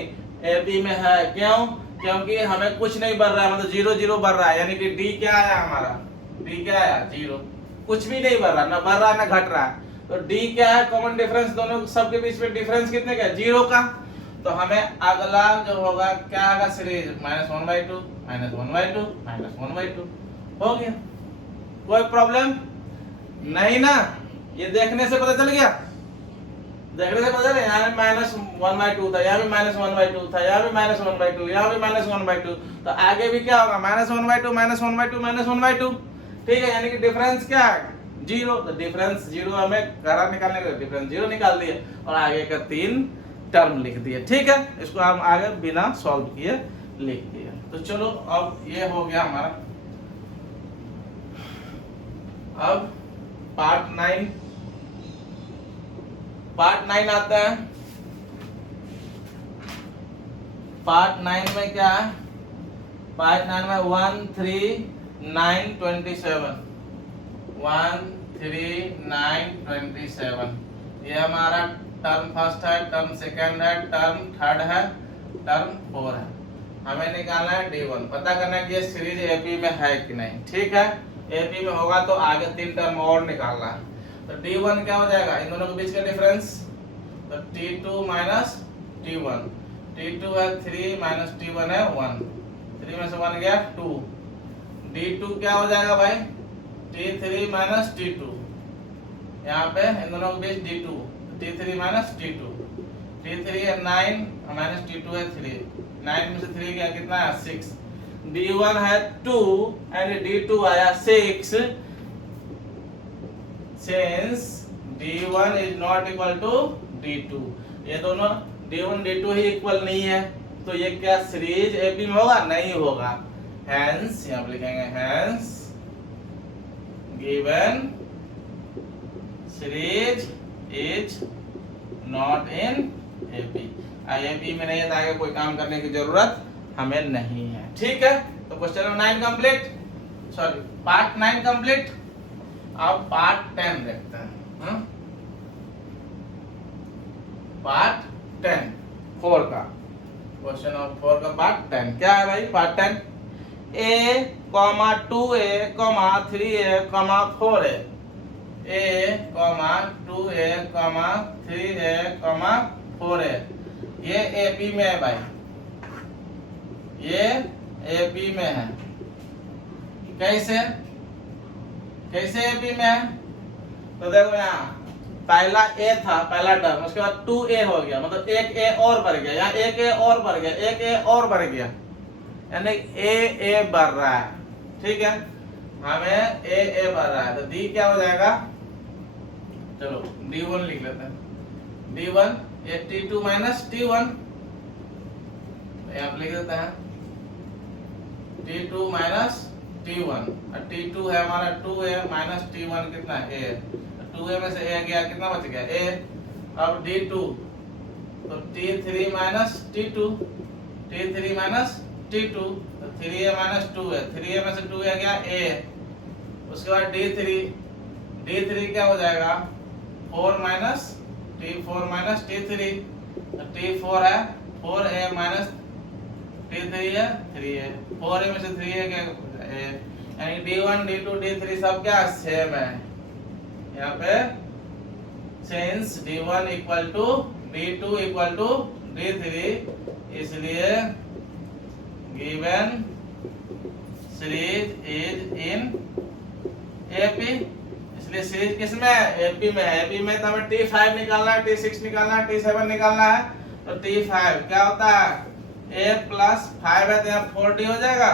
एपी में है। क्यों, क्योंकि हमें कुछ नहीं बढ़ रहा है, मतलब 0 0 बढ़ रहा है, यानी कि डी क्या आया हमारा, डी क्या आया 0, कुछ भी नहीं बढ़ रहा, ना बढ़ रहा है ना घट रहा है। तो डी क्या है, कॉमन डिफरेंस, दोनों सबके बीच में डिफरेंस कितने का, 0 का। तो हमें अगला जो होगा क्या होगा, सीरीज -1/2 -1/2 -1/2 हो गया। कोई प्रॉब्लम नहीं ना, ये देखने से पता चल गया, देखने से पता चला। यहाँ में -1/2 था, यहाँ भी -1/2 था, यहाँ भी -1/2, यहाँ भी -1/2, तो आगे भी क्या होगा -1/2 -1/2 -1/2। ठीक है, यानी कि डिफरेंस क्या है 0, तो डिफरेंस 0 हमें घरा निकालने के लिए डिफरेंस 0 निकाल दिए और आगे का 3 टर्म लिख दिए। ठीक है, इसको हम आगे बिना सॉल्व किए लिख दिए। तो चलो अब ये हो गया हमारा। अब पार्ट 9 आता है। पार्ट 9 में क्या है, पार्ट 9 में 1 3 9 27 1 3 9 27। ये हमारा टर्म फर्स्ट है, टर्म सेकंड है, टर्म थर्ड है, टर्म 4 है। हमें निकालना है D1, पता करना है कि ये सीरीज एपी में है कि नहीं। ठीक है, एपी में होगा तो आगे 3 टर्म और निकालना है। तो D1 क्या हो जाएगा, इन दोनों के बीच का डिफरेंस, तो T2 माइनस T1, T2 है 3 माइनस T1 है 1, 3 में से 1 गया 2। D2 क्या हो जाएगा भाई, T3 माइनस T2, यहाँ पे इन दोनों के बीच D2, T3 minus T2, T3 है 9 माइनस T2 है 3, 9 में से 3 गया कितना है 6। D1 है 2 एंड D2 आया 6, since D1 is not equal to D2, ये दोनों D1 D2 ही इक्वल नहीं है, तो ये क्या सीरीज एपी में होगा, नहीं होगा। hence यहाँ पे लिखेंगे hence given series is not in AP। AP में नहीं है तो आगे कोई काम करने की जरूरत हमें नहीं है। ठीक है, तो question number 9 complete, sorry part 9 complete. अब पार्ट 10 देखते हैं। पार्ट 10 4 का क्वेश्चन नंबर 4 का पार्ट 10 क्या है भाई, part 10 A, 2A, 3A, 4A, A, 2A, 3A, 4A, ये AP में है भाई, ये AP में है। कैसे कैसे AP में है, तो देखो यहाँ पहला ए था, पहला टर्म, उसके बाद 2a हो गया, मतलब एक ए और बढ़ गया, यहाँ एक ए और बढ़ गया, एक ए और बढ़ गया, यानी ए बढ़ रहा है। ठीक है, हमें ए बढ़ रहा है, तो डी क्या हो जाएगा, चलो d1 लिख लेते हैं। d1 ये t2 माइनस t1, यहाँ पे लिख देते हैं t2 माइनस t1, और t2 है हमारा 2a माइनस t1 कितना है a, 2a में से a गया, कितना बच गया a। अब d2 तो t3 minus t2, t3 minus t2, तो 3a माइनस 2a, 3a में से 2a गया a। उसके बाद d3 क्या हो जाएगा 4 minus t4 minus t3, t4 है 4a माइनस t3 है 3a, 4a में से 3a क्या a, यानी d1 d2 d3 सब क्या सेम है। यहाँ पे since d1 equal to d2 equal to d3, इसलिए given series is in AP, इसलिए सीरीज किसमें है एपी में है। एपी में तो हमें t5 निकालना है, t6 निकालना है, t7 निकालना है, तो t5 क्या होता है a प्लस 5 है तो यहाँ 4d हो जाएगा,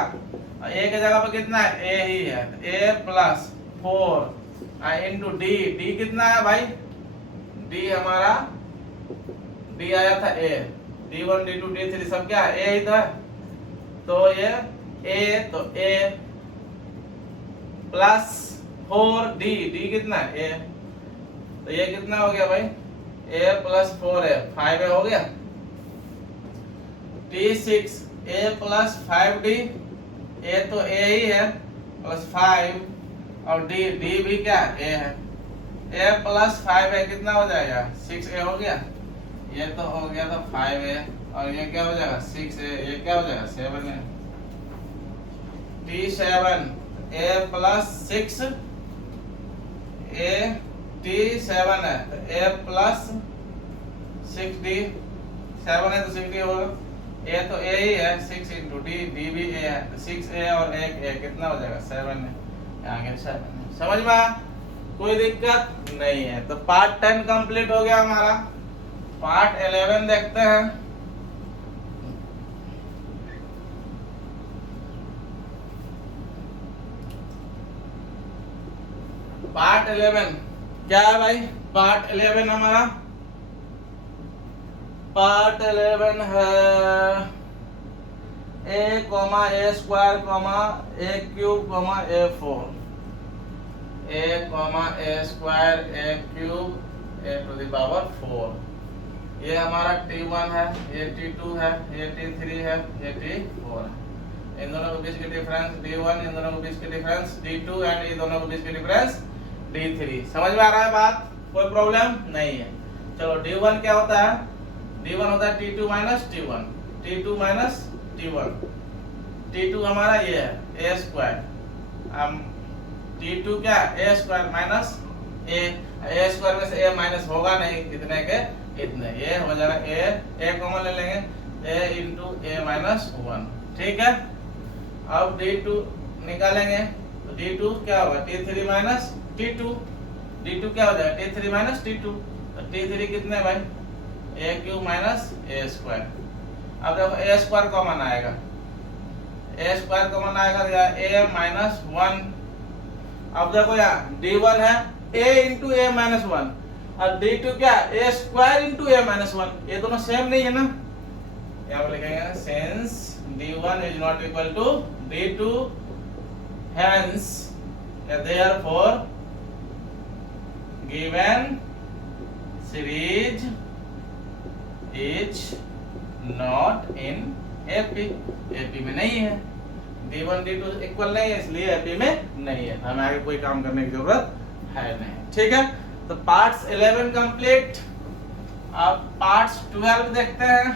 और a के जगह पे कितना है a ही है, a plus 4 into d, d कितना है भाई d हमारा d आया था a, d1 d2 d3 सब क्या है a ही था, तो ये a, तो a प्लस 4d, d कितना है a, तो ये कितना हो गया भाई a प्लस 4 है 5 हो गया, t6 a plus 5d, a तो a ही है प्लस 5, और d भी क्या a है, a प्लस 5 है कितना हो जाएगा 6a हो गया, ये तो हो गया था 5a, और ये क्या हो जाएगा 6a, ये क्या हो जाएगा 7a। t7 a plus 6 a, t7 है तो a प्लस 6d, 7 है तो 6d होगा, a तो a ही है 6 इंटू d, d भी a है, 6a और 1a कितना हो जाएगा 7 है, आगे 7 है। समझ में कोई दिक्कत नहीं है। तो पार्ट 10 कंप्लीट हो गया हमारा, पार्ट 11 देखते हैं। पार्ट 11 क्या है भाई, पार्ट 11 हमारा, पार्ट 11 है a comma a square comma a cube comma a 4, a comma a square a cube a to the power 4, ये हमारा t1 है, ये t2 है, ये t3 है, ये t4 है। इन दोनों के बीच की डिफरेंस d1, इन दोनों के बीच की डिफरेंस d2 एंड इन दोनों के बीच की डिफरेंस d3। समझ में आ रहा है बात, कोई प्रॉब्लम नहीं है। चलो d1 क्या होता है, d1 होता है t2 minus t1, t2 minus t1, t2 हमारा ये है a स्क्वायर, t2 क्या a square minus a square में से a माइनस होगा नहीं, कितने के इतने, ये हो जाएगा a कॉमन ले लेंगे, a इंटू a माइनस 1। ठीक है, अब d2 निकालेंगे तो d2 क्या होगा t3 माइनस t2, d2 क्या हो जाएगा t3 माइनस t2, तो t3 कितने भाई a cube minus a square. अब देखो a स्क्वायर कॉमन आएगा, a स्क्वायर कॉमन आएगा तो a माइनस 1। अब देखो यहाँ d1 है a इंटू a माइनस 1, और d2 क्या a square into a minus 1, ये दोनों सेम नहीं है ना, यहाँ पर लिखेंगे since d1 is not equal to d2 hence therefore given series is not in AP, AP में नहीं है, d1 d2 इक्वल नहीं है इसलिए AP में नहीं है, हमें आगे कोई काम करने की जरूरत है नहीं। ठीक है, तो पार्ट्स 11 कंप्लीट। अब पार्ट्स 12 देखते हैं।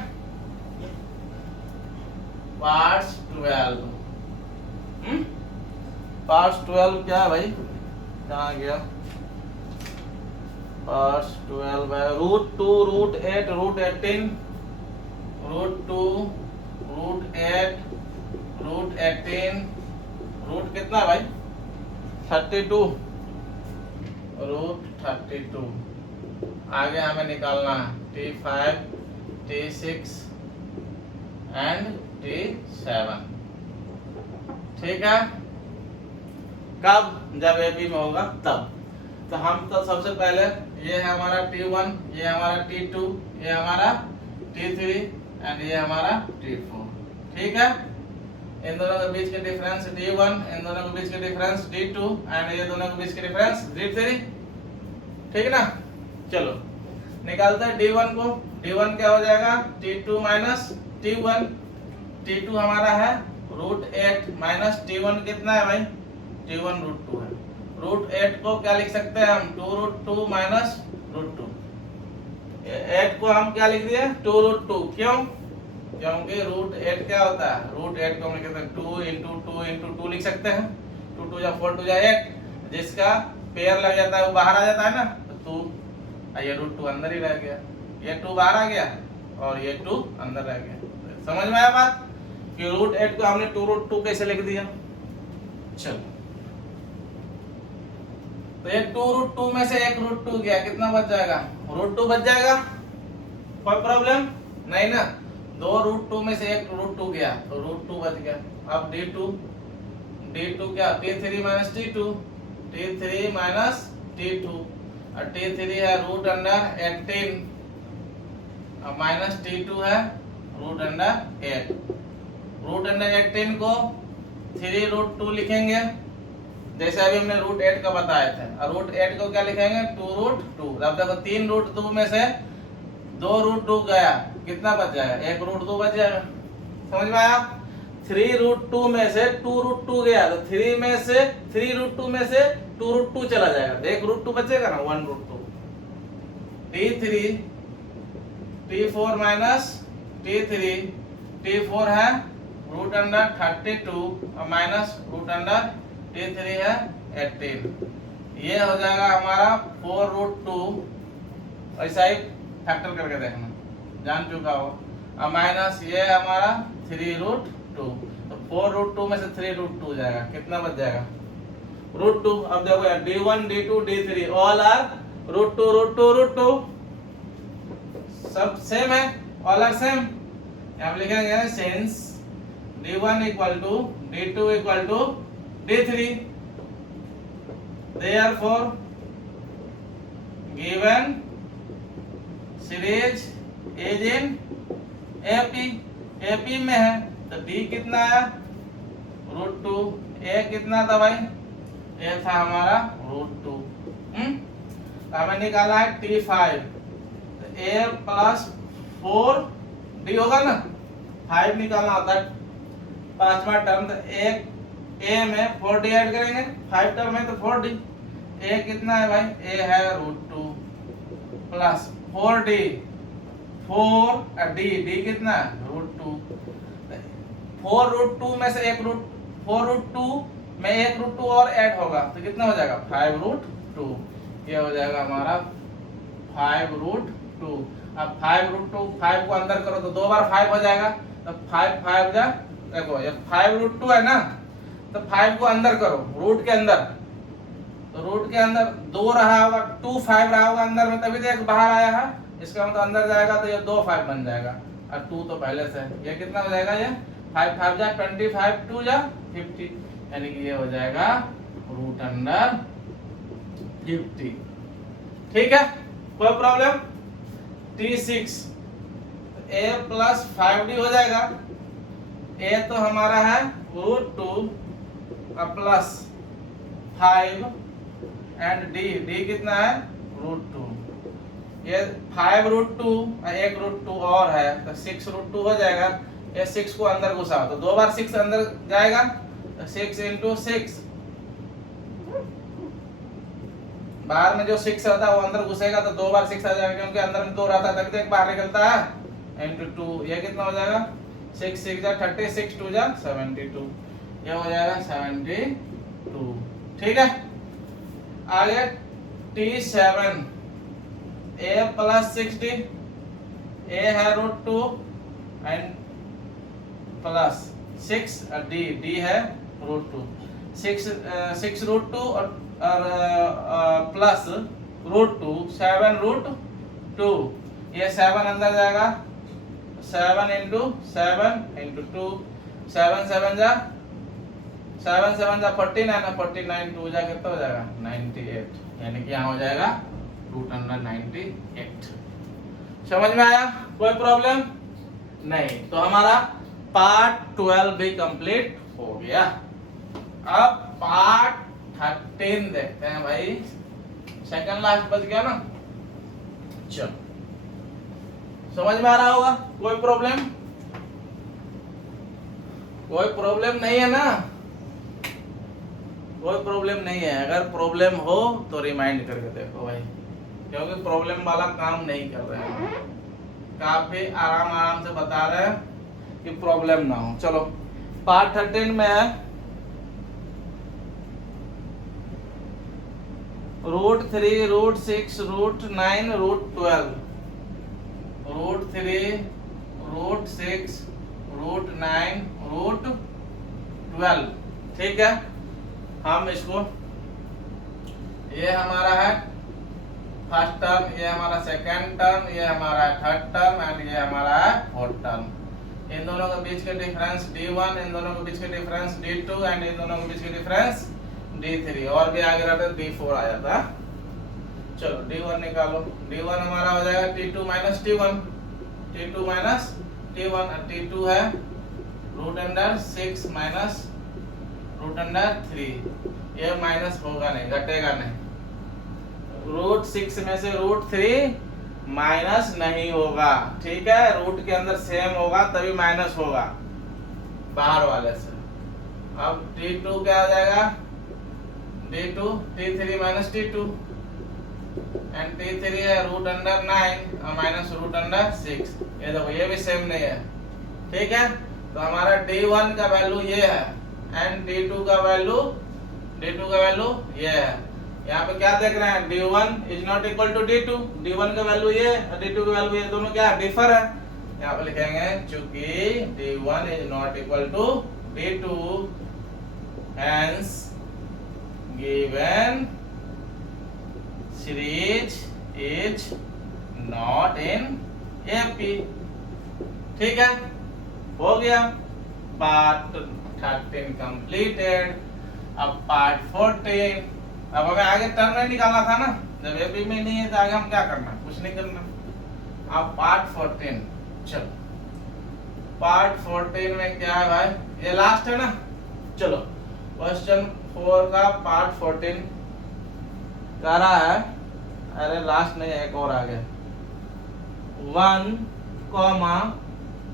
पार्ट्स 12, पार्ट्स 12 क्या है भाई, कहाँ गया, पार्ट्स 12 है √2 √8 √18 √2 √8 √18 रूट कितना भाई 32 √32, आगे हमें निकालना है T5, T6 एंड T7। ठीक है, कब? जब AB में होगा तब। तो हम तो सबसे पहले ये है हमारा T1, ये हमारा T2, ये हमारा T3 एंड ये हमारा T4। ठीक है, इन दोनों के बीच के डिफरेंस D1, इन दोनों के बीच के डिफरेंस D2 एंड ये दोनों के बीच के डिफरेंस D3। ठीक ना, चलो निकालते हैं D1 को। D1 क्या हो जाएगा? T2 minus T1। T2 हमारा है √8 माइनस T1 कितना है भाई? T1 √2 है। √8 को क्या लिख सकते हैं हम? 2√2 माइनस √2। 8 को हम क्या लिख दिए? 2√2। क्यों? क्योंकि √8 क्या होता है? √8 को हम लिख सकते हैं 2 इंटू 2 इंटू 2 लिख सकते हैं। 2 2 या 4 2 या 8, जिसका पेयर लग जाता है वो बाहर आ जाता है ना, तो 2, ये √2 अंदर ही रह गया, ये 2 बाहर आ गया और ये 2 अंदर रह गया। समझ में आया बात कि √8 को हमने 2√2 कैसे लिख दिया? चलो, तो ये 2√2 में से एक √2 गया, कितना बच जाएगा? √2 बच जाएगा, कोई प्रॉब्लम नहीं ना। 2 √2 में से एक √2 गया तो √2 बच गया। अब D2 क्या? T3 minus T2, T3 minus T2 और T3 है √18 और माइनस T2 है √8। √18 को 3√2 लिखेंगे, जैसे अभी हमने √8 का बताया था। और √8 को क्या लिखेंगे? 2√2। अब देखो 3√2 में से 2√2 गया, कितना बच जाएगा? 1√2 बच जाएगा। समझ में आया? 3√2 में से 2√2 गया तो 3√2 में से 2√2 चला जाएगा तो 1√2 बचेगा ना, 1√2। T3 T4 minus T3, T4 है √32 और माइनस T3 है 18। ये हो जाएगा हमारा 4√2। ऐसा ही फैक्टर करके देखना, जान चुका हो। और माइनस ये हमारा 3√2, तो 4√2 में से 3√2 जाएगा, कितना बच जाएगा? √2। अब देखो यार D1 D2 D3 all are √2 सब सेम है, ऑल आर सेम। यहाँ लिखेंगे since D1 equal to D2 equal to D3, therefore given series is in AP में है तो D कितना है? √2। A कितना था भाई? A था हमारा √2। हमें निकाला है T5, तो A प्लस 4D होगा ना, 5 निकालना होता है पांचवा टर्म। तो एक A में 4D ऐड करेंगे, 5 टर्म है तो 4D। A कितना है भाई? A है √2 प्लस 4D, 4D कितना है? √2। 4√2 में से एक 4√2 में एक √2 और ऐड होगा तो कितना हो जाएगा? 5√2। ये हो जाएगा हमारा 5√2। अब 5√2, 5 को अंदर करो तो 2 बार 5 हो जाएगा, तो 5 5 जा, देखो ये 5√2 है ना, तो 5 को अंदर करो रूट के अंदर, तो रूट के अंदर 2 रहा होगा, 2 5 रहा होगा अंदर में, तभी तो एक बाहर आया है। इसका मतलब अंदर जाएगा तो ये 2 5 बन जाएगा और 2 तो पहले से है। ये कितना हो जाएगा? ये 5 5 जा 25, 2 जा 50, यानी कि ये हो जाएगा √50। ठीक है, कोई problem? T6 A plus 5D हो जाएगा। A तो हमारा है √2 प्लस 5 एंड D कितना है? √2। ये 5√2 और एक √2 और है तो 6√2 हो जाएगा। ये 6 को अंदर घुसाओ तो 2 बार 6 अंदर जाएगा, तो 6 इंटू 6, बाहर में जो 6 रहता है वो अंदर घुसेगा तो 2 बार 6 आ जाएगा, क्योंकि अंदर में 2 रहता है तभी तो एक बाहर निकलता है। इंटू 2, ये कितना हो जाएगा? 6 6 जा 30, 6 2 जा 72, ये हो जाएगा 72। ठीक है, आगे T7 A plus 6D, A है √2 एंड प्लस 6 और D है √2। 6 √2 और प्लस √2 7 √2 2, ये 7 अंदर जाएगा, 7 इंटू 7 इंटू 2, 7 7 जा 49 और 49 2 जा कितना हो जाएगा 98, यानी कि यहाँ हो जाएगा रूट अंडर 98। समझ में आया? कोई प्रॉब्लम नहीं। तो हमारा पार्ट 12 भी कंप्लीट हो गया। अब पार्ट 13 देखते हैं भाई, सेकंड लास्ट बच गया ना। चलो, समझ में आ रहा होगा? कोई प्रॉब्लम? कोई प्रॉब्लम नहीं है ना? कोई प्रॉब्लम नहीं है। अगर प्रॉब्लम हो तो रिमाइंड करके देखो भाई, क्योंकि प्रॉब्लम वाला काम नहीं कर रहे हैं, काफी आराम से बता रहे हैं कि प्रॉब्लम ना हो। चलो पार्ट 13 में है √3, √6, √9, √12, √3, √6, √9, √12। ठीक है, हम इसको, ये हमारा है फर्स्ट टर्म, ये हमारा सेकंड टर्म, ये हमारा है थर्ड टर्म एंड ये हमारा है फोर्थ टर्म। इन दोनों के बीच के डिफरेंस D1, इन दोनों के बीच के डिफरेंस D2 एंड इन दोनों के बीच के डिफरेंस D3, और भी आगे रहता D4 आ जाता। चलो D1 निकालो। D1 हमारा हो जाएगा T2 minus T1, T2 minus T1, T2 है √6 माइनस √3, ये माइनस होगा नहीं, घटेगा नहीं। √6 में से √3 माइनस नहीं होगा, ठीक है? रूट के अंदर सेम होगा तभी माइनस होगा बाहर वाले से। अब T2 क्या आ जाएगा? D2 T3 minus T2 and T3 है √9 और माइनस √6। ये देखो ये भी सेम नहीं है, ठीक है? तो हमारा D1 का वैल्यू ये है एंड D2 का वैल्यू ये है। यहाँ पे क्या देख रहे हैं? D1 is not equal to D2, D1 का वैल्यू ये और D2 का वैल्यू ये, दोनों क्या डिफर है। यहाँ पे लिखेंगे चूंकि D1 is not equal to D2 hence given series is not in AP। ठीक है, हो गया पार्ट 13 कंप्लीटेड। अब पार्ट 14, अब हमें आगे टर्म नहीं निकालना था ना, जब एपी में नहीं है तो आगे हम क्या करना? कुछ नहीं करना। अब पार्ट 14, चलो पार्ट 14 में क्या है भाई? ये लास्ट है ना। चलो क्वेश्चन 4 का पार्ट 14 कह रहा है, अरे लास्ट नहीं है, एक और आगे 1,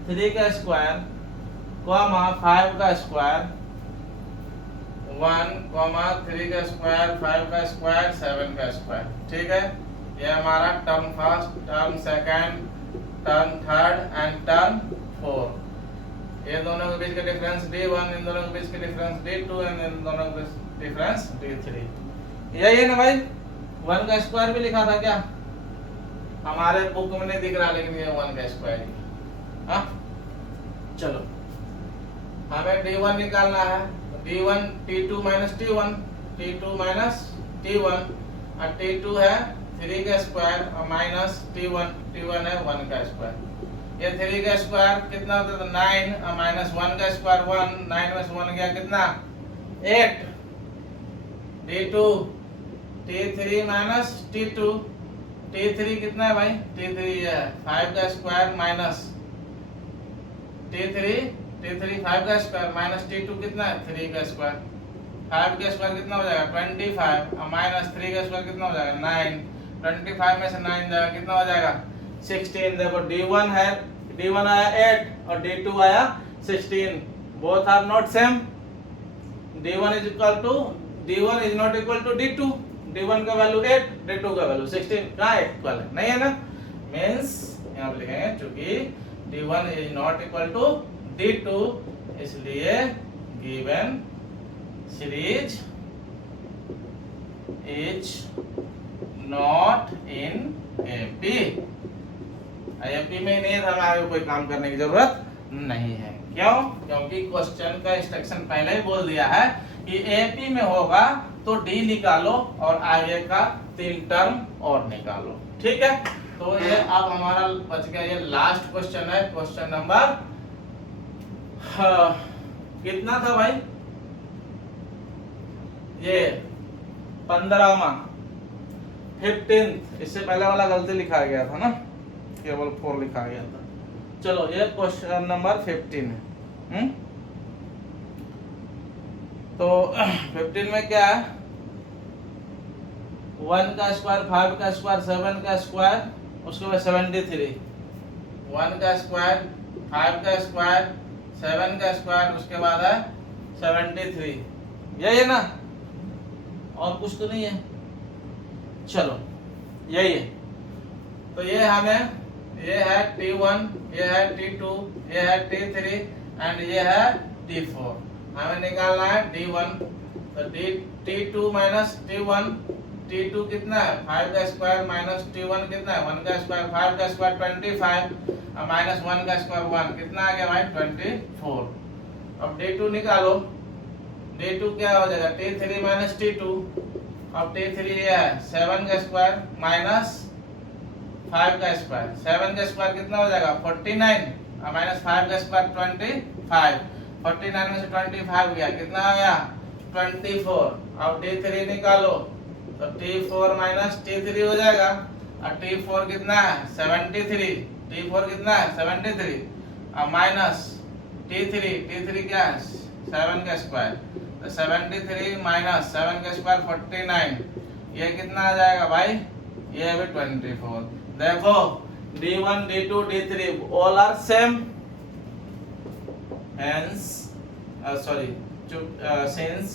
3 का स्क्वायर, 5 का स्क्वायर, 1, 3 का स्क्वायर, 5 का स्क्वायर, 7 का स्क्वायर। ठीक है, ये हमारा term first, term second, term third and term fourth. ये दोनों के बीच का डिफरेंस D1, इन दोनों के बीच का डिफरेंस D2 एंड इन दोनों के बीच डिफरेंस D3। यही है ना भाई? 1 का स्क्वायर भी लिखा था क्या? हमारे बुक में नहीं दिख रहा, लेकिन ये 1 का स्क्वायर ही। हाँ चलो, हमें D1 निकालना है। D1 T2 minus T1, T2 minus T1 और T2 है 3 का स्क्वायर और माइनस T1, T1 है 1 का स्क्वायर। ये 3 का स्क्वायर कितना होता है? 9 और माइनस 1 का स्क्वायर 1, 9 में से 1 गया कितना? 8। D2 T3 minus T2, T3 कितना है भाई? T3 ये है 5 का स्क्वायर माइनस T3 5 का स्क्वायर माइनस T2 कितना है? 3 का स्क्वायर। 5 का स्क्वायर कितना हो जाएगा? 25 और माइनस 3 का स्क्वायर कितना हो जाएगा? 9। 25 में से 9 जाएगा कितना हो जाएगा? 16। देखो D1 है, D1 आया 8 और D2 आया 16, both are not same. D1 is not equal to D2, D1 का वैल्यू 8, D2 का वैल्यू 16, कहाँ है? इक्वल है? नहीं है ना। मींस यहाँ पे लिखेंगे चूंकि D1 is not equal to D2, इसलिए given series is not in AP. AP में नहीं है, हमें आगे कोई काम करने की जरूरत नहीं है। क्यों? क्योंकि क्वेश्चन का इंस्ट्रक्शन पहले ही बोल दिया है कि एपी में होगा तो डी निकालो और आगे का 3 टर्म और निकालो। ठीक है, तो ये अब हमारा बच गया, ये लास्ट क्वेश्चन है, क्वेश्चन नंबर कितना था भाई, ये 15वां 15th, इससे पहले वाला गलती लिखा गया था ना, केवल 4 लिखा गया था। चलो ये क्वेश्चन नंबर 15 है। तो 15 में क्या है, 1 का स्क्वायर, 5 का स्क्वायर, 7 का स्क्वायर, उसके बाद 73, 1 का स्क्वायर, 5 का स्क्वायर, 7 का स्क्वायर, उसके बाद है 73, यही है ना, और कुछ तो नहीं है। चलो यही है, तो ये हमें, ये है T1, ये है T2, ये है T3 एंड ये है T4। हमें निकालना है D1, तो T2 माइनस T1, T2 कितना है, 5 का स्क्वायर माइनस T1 कितना है, 1 का स्क्वायर, 5 का स्क्वायर 25 माइनस 1 का स्क्वायर 1, कितना आ गया भाई 24। अब D2 निकालो, D2 क्या हो जाएगा, T3 माइनस T2, अब T3 ये है 7 का स्क्वायर माइनस 5 का स्क्वायर, 7 का स्क्वायर कितना हो जाएगा 49 माइनस 5 का स्क्वायर 25, 49 में से 25 गया, कितना आ गया 24। अब T3 निकालो, तो T4 माइनस T3 हो जाएगा, और T4 कितना है 73, T4 कितना है 73, अब माइनस T3 क्या है 7 का स्क्वायर, तो 73 माइनस 7 का स्क्वायर 49, ये कितना आ जाएगा भाई, ये भी 24। देखो D1, D2, D3 all are same, hence since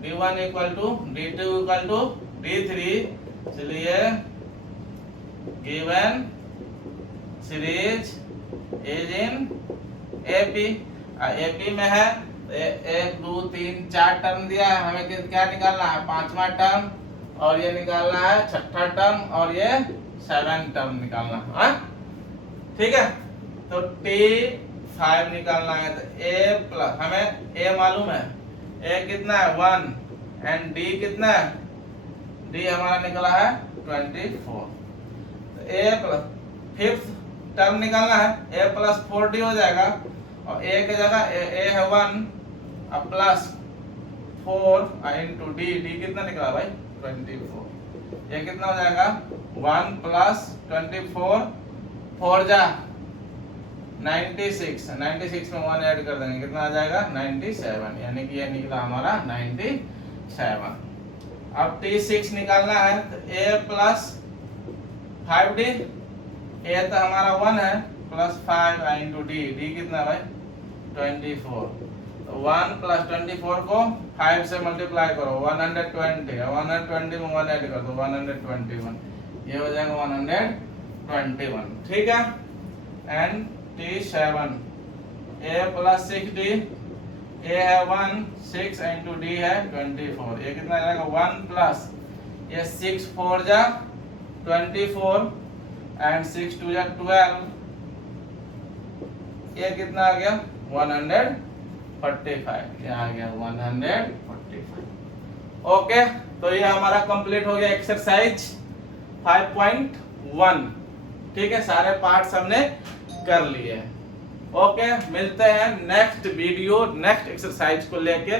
D1 equal to D2 equal to D3, इसलिए given series is in AP। AP में है 1 2 3 4 टर्म दिया है, हमें क्या निकालना है, 5वां टर्म, और ये निकालना है 6ठा टर्म, और ये 7 टर्म निकालना है, ठीक है। तो T5 निकालना है, तो A प्लस, हमें A मालूम है, A कितना है 1 एंड D कितना है, D हमारा निकला है 24। तो A प्लस 5th टर्म निकालना है, A प्लस 4D हो जाएगा, और A की जगह A है 1 अब प्लस 4 इंटू D, D कितना निकला भाई 24, ये कितना हो जाएगा 1 प्लस 24, 4 जा 96, 96 में 1 ऐड कर देंगे, कितना आ जाएगा 97, यानी कि ये निकला हमारा 97। अब T6 निकालना है, तो A प्लस 5D, A तो हमारा 1 है, प्लस 5 इंटू D, D कितना भाई 24, तो 1 प्लस 24 को 5 से मल्टीप्लाई करो 120, 120 में 1 ऐड कर दो 121, ये हो जाएगा 121, ठीक है। And T7 A plus 6D, A है 1, 6 इंटू D है 24, ये कितना आ जाएगा 1 प्लस ये 6 4 जा 24 एंड 6 2 जा 12, ये कितना आ गया 145, ये आ गया 145। ओके, तो ये हमारा कंप्लीट हो गया एक्सरसाइज 5.1, ठीक है, सारे पार्ट्स हमने कर लिए हैं। ओके, मिलते हैं नेक्स्ट वीडियो नेक्स्ट एक्सरसाइज को लेके,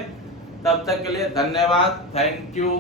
तब तक के लिए धन्यवाद, थैंक यू।